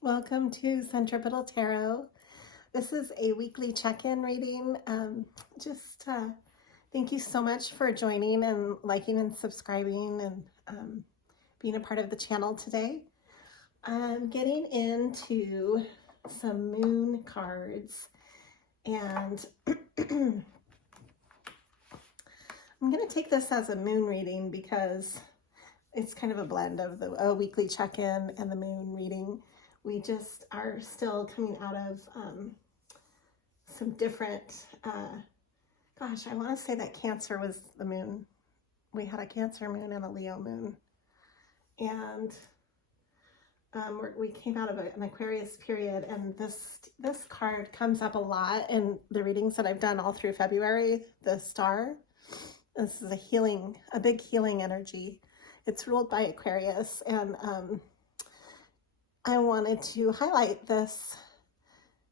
Welcome to Centripetal Tarot. This is a weekly check-in reading. Thank you so much for joining and liking and subscribing and being a part of the channel today. I'm getting into some moon cards, and I'm going to take this as a moon reading because it's kind of a blend of a weekly check-in and the moon reading. We just are still coming out of some different, I want to say that Cancer was the moon. We had a Cancer moon and a Leo moon. And we came out of an Aquarius period, and this card comes up a lot in the readings that I've done all through February, the star. This is a big healing energy. It's ruled by Aquarius, and I wanted to highlight this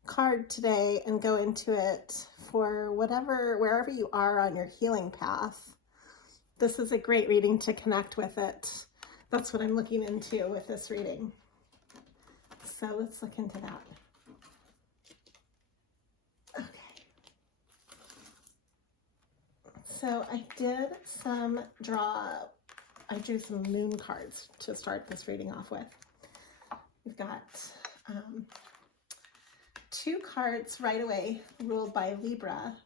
card today and go into it for wherever you are on your healing path. This is a great reading to connect with it. That's what I'm looking into with this reading. So let's look into that. Okay. So I drew some moon cards to start this reading off with. We've got two cards right away ruled by Libra.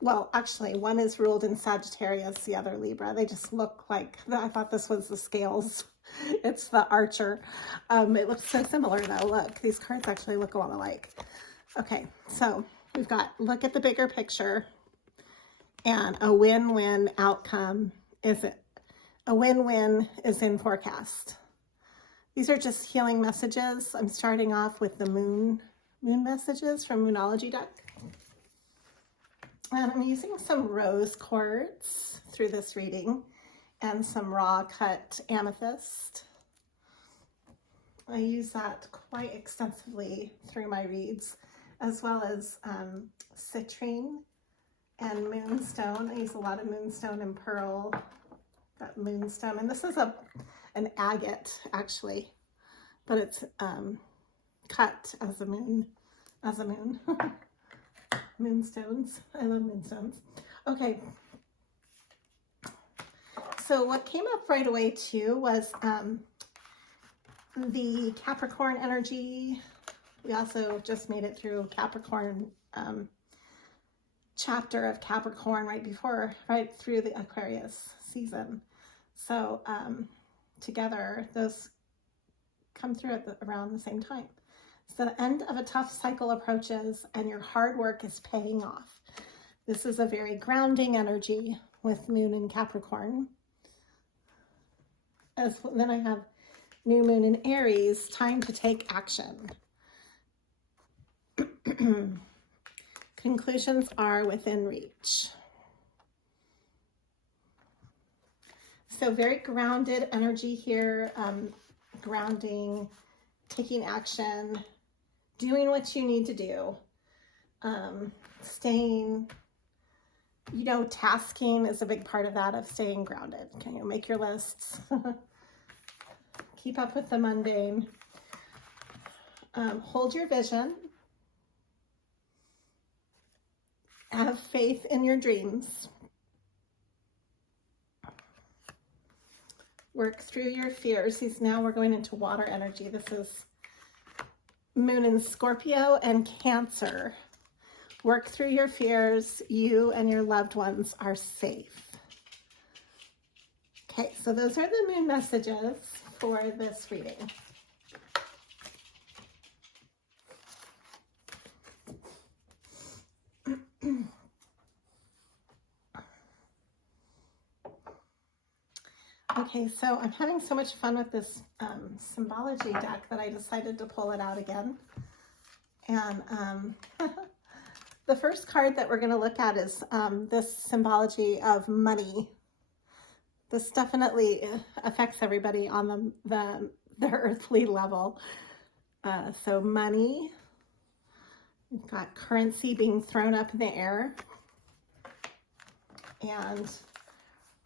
Well, actually, one is ruled in Sagittarius, the other Libra. They just look like, I thought this was the scales. It's the Archer. It looks so similar though. Look, these cards actually look a lot alike. Okay, so we've got, look at the bigger picture, and a win-win outcome a win-win is in forecast. These are just healing messages. I'm starting off with the moon messages from Moonology deck. And I'm using some rose quartz through this reading and some raw cut amethyst. I use that quite extensively through my reads, as well as citrine and moonstone. I use a lot of moonstone and pearl. Got moonstone, and this is an agate actually, but it's cut as a moon. Moonstones. I love moonstones. Okay. So what came up right away too was the Capricorn energy. We also just made it through Capricorn chapter of Capricorn right through the Aquarius season. So together those come through around the same time. So the end of a tough cycle approaches and your hard work is paying off. This is a very grounding energy with moon in Capricorn. Then I have new moon in Aries, time to take action. Conclusions are within reach. So very grounded energy here, grounding, taking action, doing what you need to do, staying, tasking is a big part of that, of staying grounded. Can you make your lists? Keep up with the mundane. Hold your vision. Have faith in your dreams. Work through your fears. Now we're going into water energy. This is moon in Scorpio and Cancer. Work through your fears. You and your loved ones are safe. Okay, so those are the moon messages for this reading. Okay, so I'm having so much fun with this symbology deck that I decided to pull it out again. And the first card that we're going to look at is this symbology of money. This definitely affects everybody on the earthly level. So money, we've got currency being thrown up in the air. And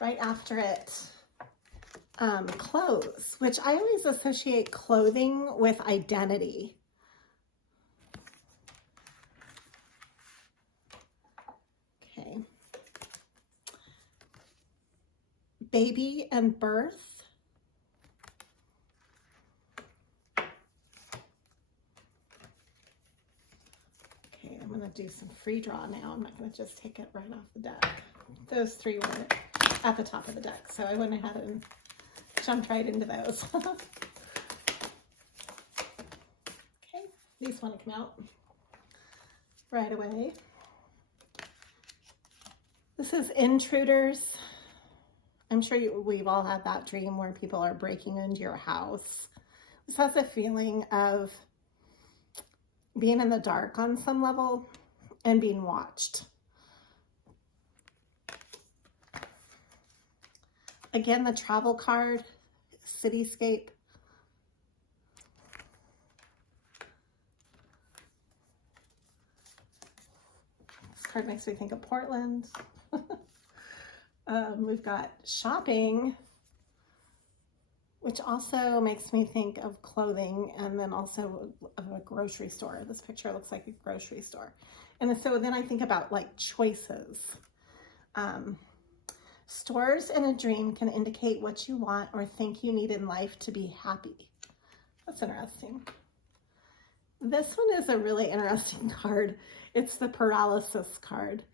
right after it, clothes, which I always associate clothing with identity. Okay. Baby and birth. Okay, I'm going to do some free draw now. I'm not going to just take it right off the deck. Those three were at the top of the deck, so I went ahead and jumped right into those. Okay, these want to come out right away. This is intruders. I'm sure we've all had that dream where people are breaking into your house. This has a feeling of being in the dark on some level and being watched. Again, the travel card, cityscape. This card makes me think of Portland. We've got shopping, which also makes me think of clothing, and then also of a grocery store. This picture looks like a grocery store. And so then I think about like choices. Stores in a dream can indicate what you want or think you need in life to be happy. That's interesting. This one is a really interesting card. It's the paralysis card.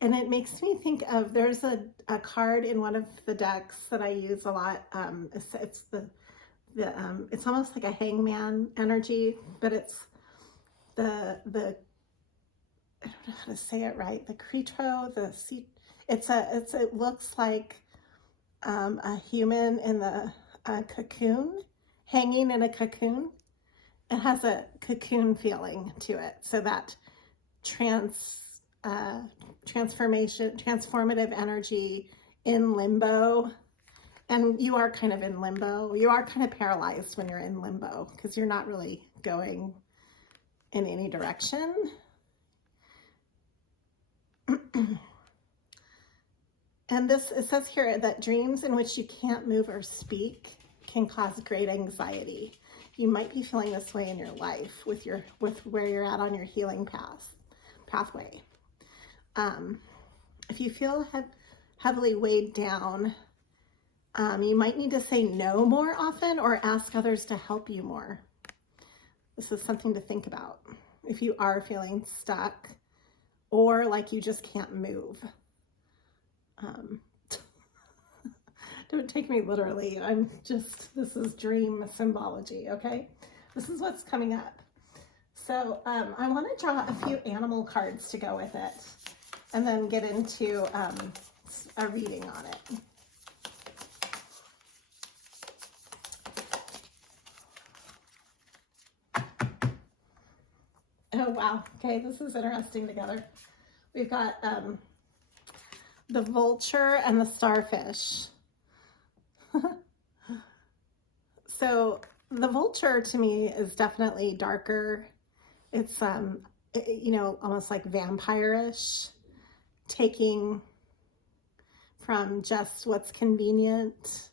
And it makes me think of, there's a card in one of the decks that I use a lot. It's almost like a hangman energy, but it's I don't know how to say it right. The Cretro, it looks like a human in a cocoon, hanging in a cocoon. It has a cocoon feeling to it. So that transformative energy in limbo. And you are kind of in limbo. You are kind of paralyzed when you're in limbo because you're not really going in any direction. And it says here that dreams in which you can't move or speak can cause great anxiety. You might be feeling this way in your life with where you're at on your healing pathway. If you feel heavily weighed down, you might need to say no more often or ask others to help you more. This is something to think about if you are feeling stuck or like you just can't move. Don't take me literally. This is dream symbology, okay? This is what's coming up. So I want to draw a few animal cards to go with it and then get into a reading on it. Oh, wow. Okay, this is interesting together. We've got the vulture and the starfish. So the vulture to me is definitely darker. It's, almost like vampire-ish, taking from just what's convenient.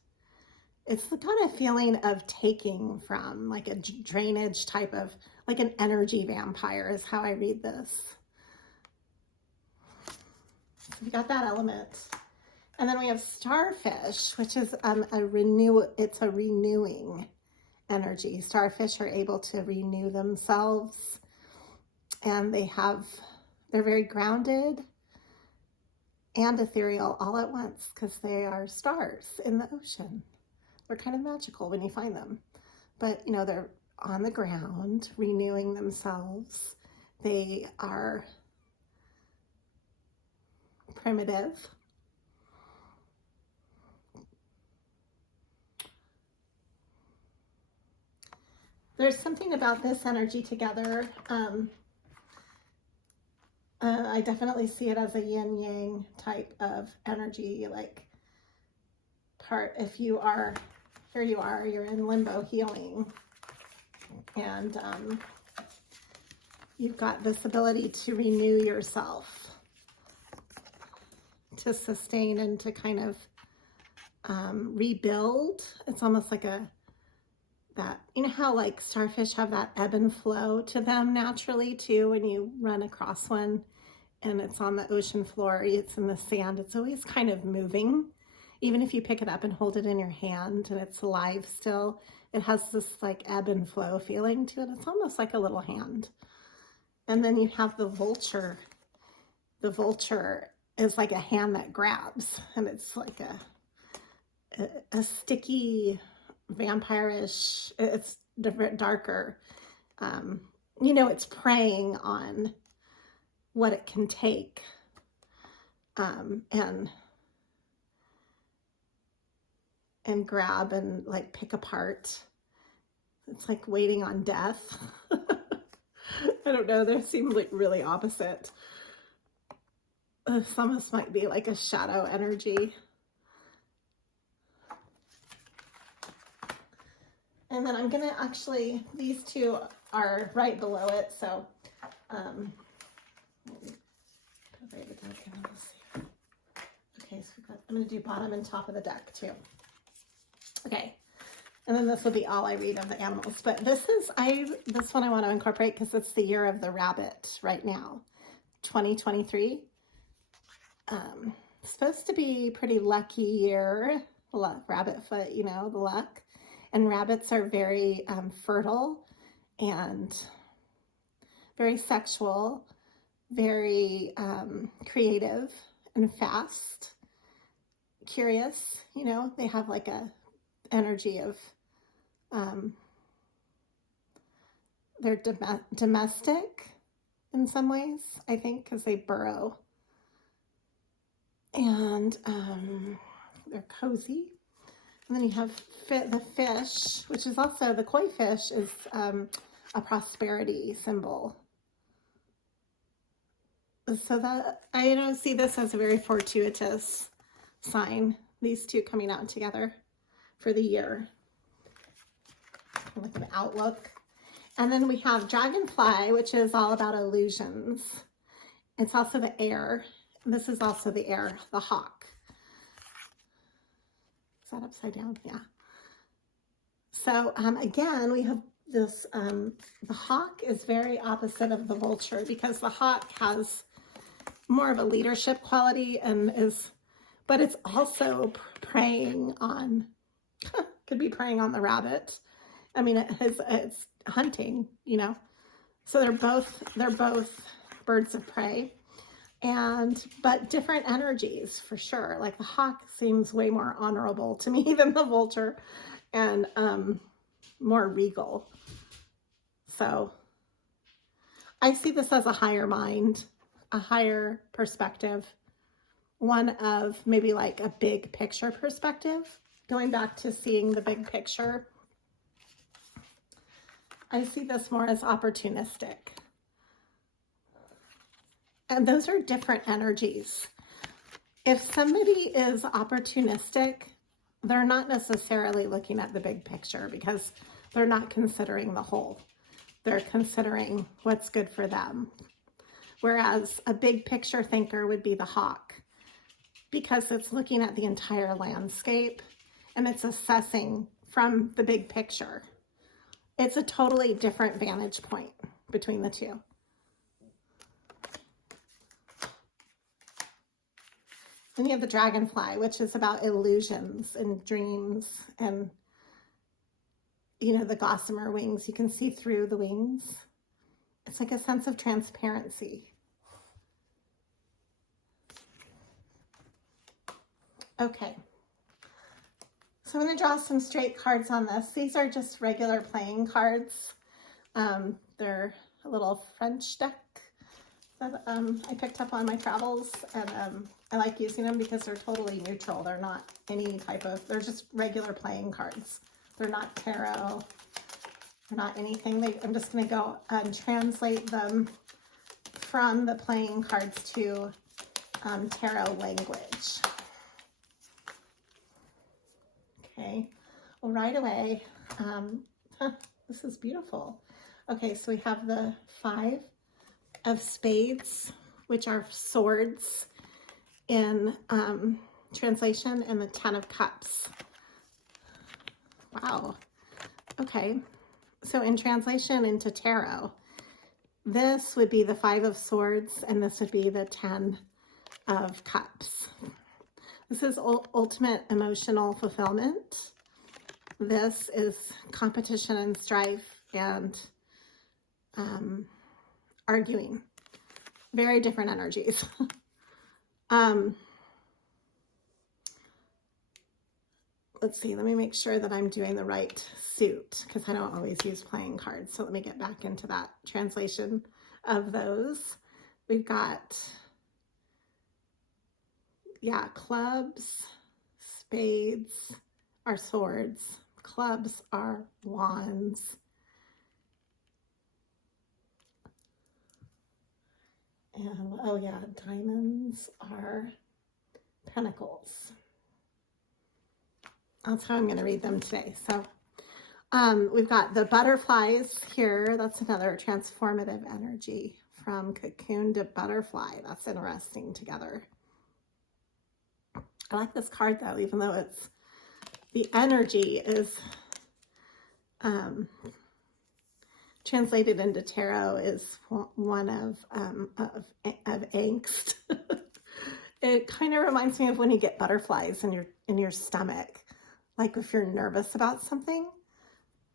It's the kind of feeling of taking from, like a drainage type of, like an energy vampire is how I read this. So we got that element. And then we have starfish, which is it's a renewing energy. Starfish are able to renew themselves, and they're very grounded and ethereal all at once because they are stars in the ocean. They're kind of magical when you find them, but they're on the ground renewing themselves. They are primitive. There's something about this energy together. I definitely see it as a yin yang type of energy, like you're in limbo healing, and you've got this ability to renew yourself, to sustain and to kind of rebuild. It's almost like that, you know how like starfish have that ebb and flow to them naturally too, when you run across one and it's on the ocean floor, it's in the sand, it's always kind of moving. Even if you pick it up and hold it in your hand and it's alive still, it has this like ebb and flow feeling to it. It's almost like a little hand. And then you have the vulture. The vulture is like a hand that grabs, and it's like a sticky, vampirish, it's different, darker. You know, it's preying on what it can take, and grab and like pick apart. It's like waiting on death. I don't know, they seem like really opposite. Some of this might be like a shadow energy. And then I'm gonna actually, these two are right below it, so okay, so I'm gonna do bottom and top of the deck too. Okay, and then this will be all I read of the animals. But this one I want to incorporate because it's the year of the rabbit right now, 2023. Supposed to be pretty lucky year, rabbit foot, you know, the luck. And rabbits are very fertile and very sexual, very creative and fast, curious, you know, they have like a energy of, they're domestic in some ways, I think, because they burrow. And they're cozy. And then you have the fish, which is also, the koi fish is a prosperity symbol. So that, I don't see this as a very fortuitous sign, these two coming out together for the year. Like an outlook. And then we have dragonfly, which is all about illusions. It's also the air. This is also the air, the hawk. Is that upside down? Yeah. So again, we have this, the hawk is very opposite of the vulture because the hawk has more of a leadership quality and but it's also preying on, could be preying on the rabbit. I mean, it's hunting, you know. So they're both birds of prey, but different energies for sure. Like the hawk seems way more honorable to me than the vulture, and more regal. So I see this as a higher mind, a higher perspective, one of maybe like a big picture perspective, going back to seeing the big picture. I see this more as opportunistic. And those are different energies. If somebody is opportunistic, they're not necessarily looking at the big picture because they're not considering the whole. They're considering what's good for them. Whereas a big picture thinker would be the hawk because it's looking at the entire landscape and it's assessing from the big picture. It's a totally different vantage point between the two. Then you have the dragonfly, which is about illusions and dreams and, you know, the gossamer wings. You can see through the wings. It's like a sense of transparency. Okay. So I'm going to draw some straight cards on this. These are just regular playing cards. They're a little French deck that I picked up on my travels, and I like using them because they're totally neutral. They're not any type of, they're just regular playing cards. They're not tarot. They're not anything. I'm just going to go and translate them from the playing cards to tarot language. Okay, well, right away, this is beautiful. Okay, so we have the 5 of spades, which are swords in translation and the 10 of Cups. Wow. Okay. So in translation into tarot, this would be the 5 of Swords and this would be the 10 of Cups. This is ultimate emotional fulfillment. This is competition and strife and arguing. Very different energies. Let's see, let me make sure that I'm doing the right suit because I don't always use playing cards. So let me get back into that translation of those. We've got, yeah, clubs, spades are swords, clubs are wands, and oh yeah, diamonds are pentacles. That's how I'm going to read them today. So we've got the butterflies here. That's another transformative energy from cocoon to butterfly. That's interesting together. I like this card though, even though it's the energy is translated into tarot is one of angst. It kind of reminds me of when you get butterflies in your stomach, like if you're nervous about something.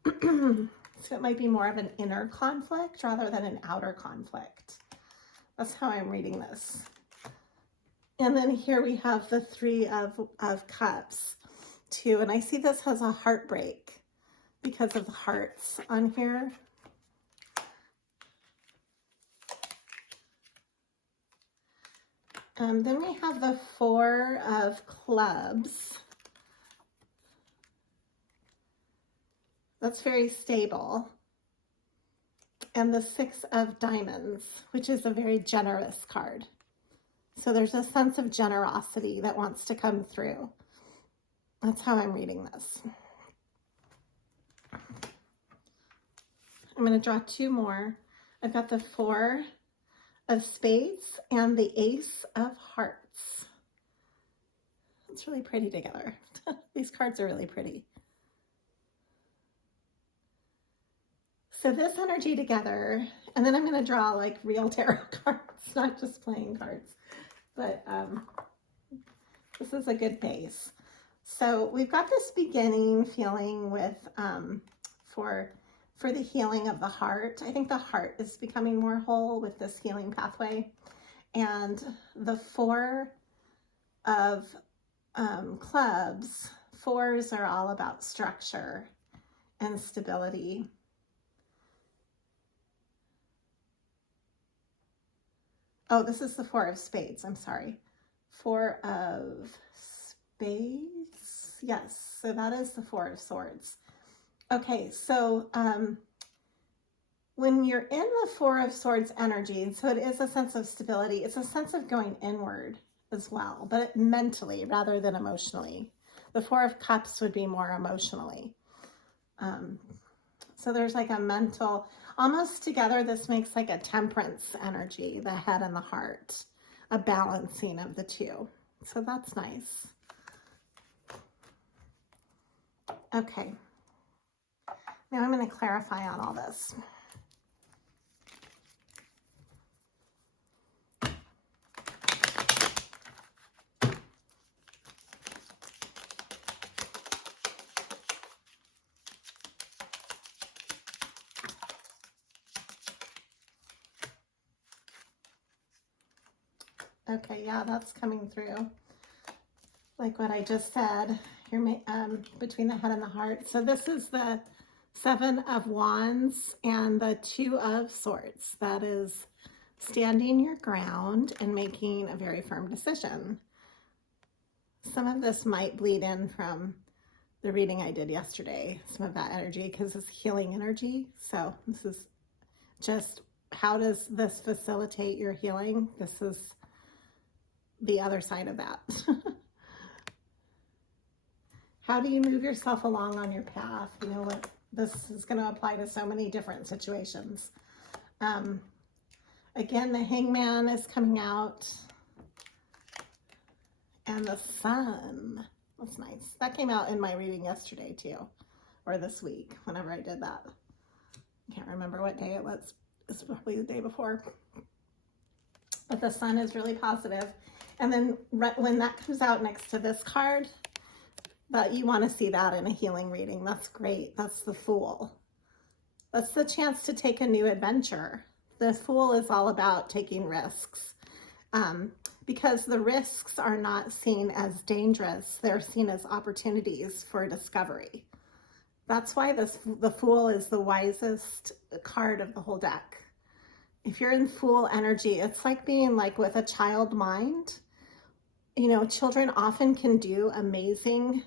So it might be more of an inner conflict rather than an outer conflict. That's how I'm reading this. And then here we have the 3 of Cups too. And I see this has a heartbreak because of the hearts on here. Then we have the 4 of Clubs. That's very stable. And the 6 of Diamonds, which is a very generous card. So there's a sense of generosity that wants to come through. That's how I'm reading this. I'm going to draw 2 more. I've got the 4 of Spades and the Ace of Hearts. It's really pretty together. These cards are really pretty. So this energy together, and then I'm going to draw like real tarot cards, not just playing cards, but this is a good base. So we've got this beginning feeling with, for the healing of the heart. I think the heart is becoming more whole with this healing pathway. And the 4 of Clubs, 4s are all about structure and stability. Oh, this is the 4 of Spades. I'm sorry. 4 of Spades. Yes, so that is the 4 of Swords. Okay, so when you're in the 4 of Swords energy, so it is a sense of stability. It's a sense of going inward as well, but mentally rather than emotionally. The 4 of Cups would be more emotionally. So there's like a mental, almost together, this makes like a temperance energy, the head and the heart, a balancing of the 2. So that's nice. Okay. Now I'm going to clarify on all this. Okay, yeah, that's coming through. Like what I just said, you're between the head and the heart. So this is the 7 of Wands and the 2 of Swords. That is standing your ground and making a very firm decision. Some of this might bleed in from the reading I did yesterday, some of that energy, because it's healing energy. So this is just, how does this facilitate your healing? This is the other side of that. How do you move yourself along on your path? You know what? This is going to apply to so many different situations. Again, the Hangman is coming out. and the sun. That's nice. That came out in my reading yesterday too, or this week, whenever I did that. I can't remember what day it was. It's probably the day before. But the sun is really positive. And then when that comes out next to this card, that you want to see that in a healing reading. That's great. That's the Fool. That's the chance to take a new adventure. The Fool is all about taking risks. Because the risks are not seen as dangerous. They're seen as opportunities for discovery. That's why the Fool is the wisest card of the whole deck. If you're in Fool energy, it's like being like with a child mind. You know, children often can do amazing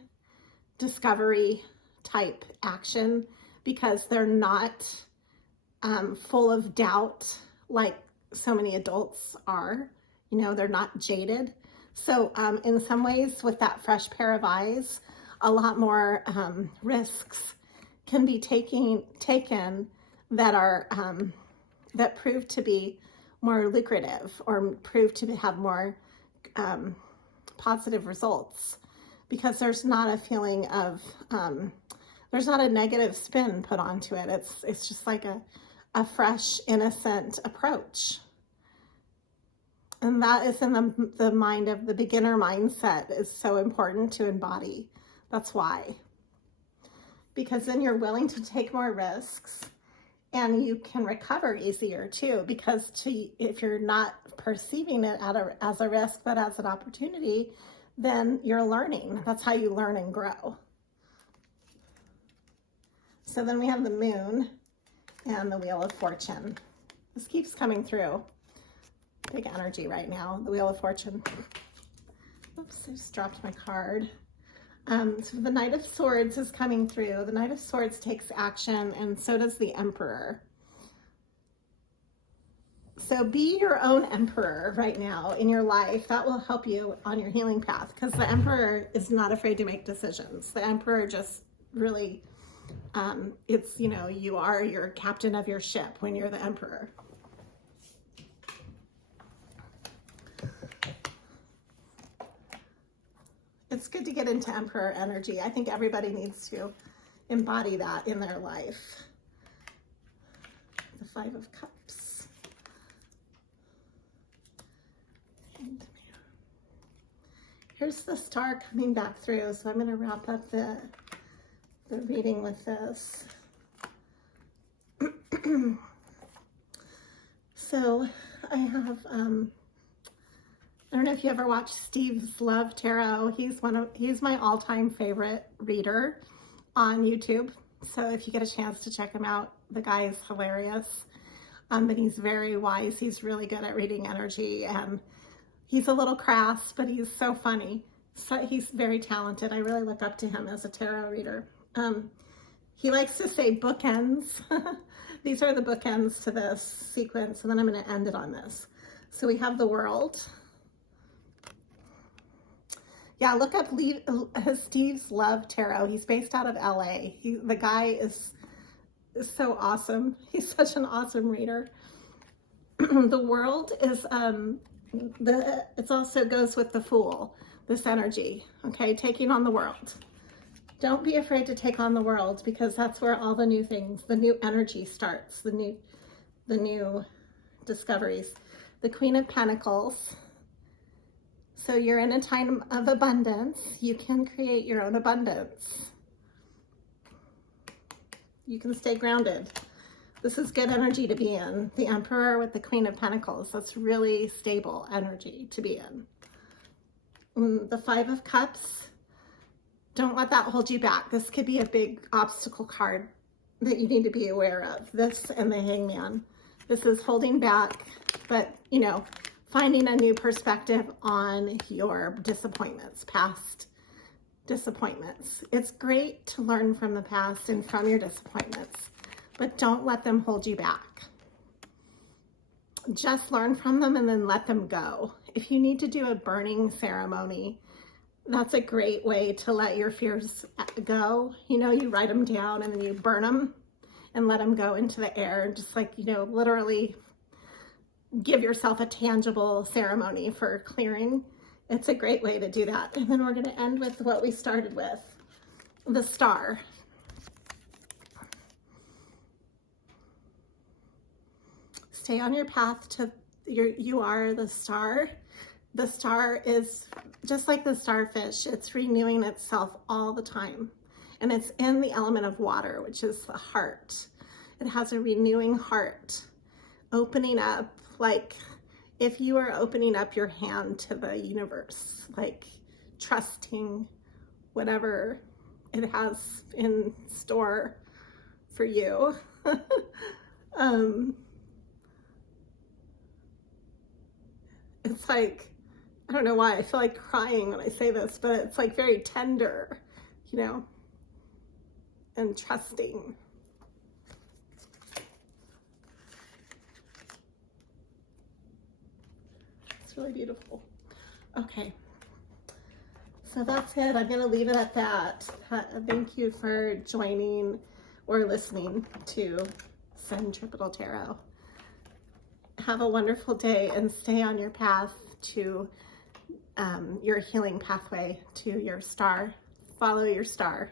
discovery type action because they're not full of doubt like so many adults are. You know, they're not jaded. So in some ways, with that fresh pair of eyes, a lot more risks can be taken that are that prove to be more lucrative or prove to have more positive results, because there's not a feeling of there's not a negative spin put onto it. It's just like a fresh, innocent approach. And that is in the mind of the beginner mindset is so important to embody. That's why. Because then you're willing to take more risks and you can recover easier too. Because if you're not perceiving it as a risk, but as an opportunity, then you're learning. That's how you learn and grow. So then we have the Moon and the Wheel of Fortune. This keeps coming through. Big energy right now, the Wheel of Fortune. Oops, I just dropped my card. So the Knight of Swords is coming through. The Knight of Swords takes action, and so does the Emperor. So be your own emperor right now in your life. That will help you on your healing path, because the Emperor is not afraid to make decisions. The Emperor just really, it's, you know, you are your captain of your ship when you're the Emperor. It's good to get into Emperor energy. I think everybody needs to embody that in their life. The Five of Cups. And here's the Star coming back through. So I'm going to wrap up the reading with this. So I have... I don't know if you ever watched Steve's Love Tarot. He's my all-time favorite reader on YouTube. So if you get a chance to check him out, the guy is hilarious. But he's very wise. He's really good at reading energy, and he's a little crass, but he's so funny. So he's very talented. I really look up to him as a tarot reader. He likes to say bookends. These are the bookends to this sequence, and then I'm going to end it on this. So we have the World. Yeah, look up Steve's Love Tarot. He's based out of LA. The guy is so awesome. He's such an awesome reader. The World is it also goes with the Fool, this energy, okay, taking on the world. Don't be afraid to take on the world, because that's where all the new things, the new energy starts, the new discoveries. The Queen of Pentacles. So you're in a time of abundance. You can create your own abundance. You can stay grounded. This is good energy to be in. The Emperor with the Queen of Pentacles. That's really stable energy to be in. The Five of Cups. Don't let that hold you back. This could be a big obstacle card that you need to be aware of. This and the Hangman. This is holding back, but, you know, finding a new perspective on your disappointments, past disappointments. It's great to learn from the past and from your disappointments, but don't let them hold you back. Just learn from them and then let them go. If you need to do a burning ceremony, that's a great way to let your fears go. You know, you write them down and then you burn them and let them go into the air, just like, you know, literally give yourself a tangible ceremony for clearing it's a great way to do that. And then we're going to end with what we started with, the star. Stay on your path to you are the star. The star is just like the starfish. It's renewing itself all the time. And it's in the element of water, which is the heart. It has a renewing heart, opening up, like if you are opening up your hand to the universe, like trusting whatever it has in store for you. It's like, I don't know why I feel like crying when I say this, but it's like very tender, you know, and trusting. It's really beautiful. Okay. So that's it. I'm going to leave it at that. Thank you for joining or listening to Centripetal Tarot. Have a wonderful day and stay on your path to your healing pathway to your star. Follow your star.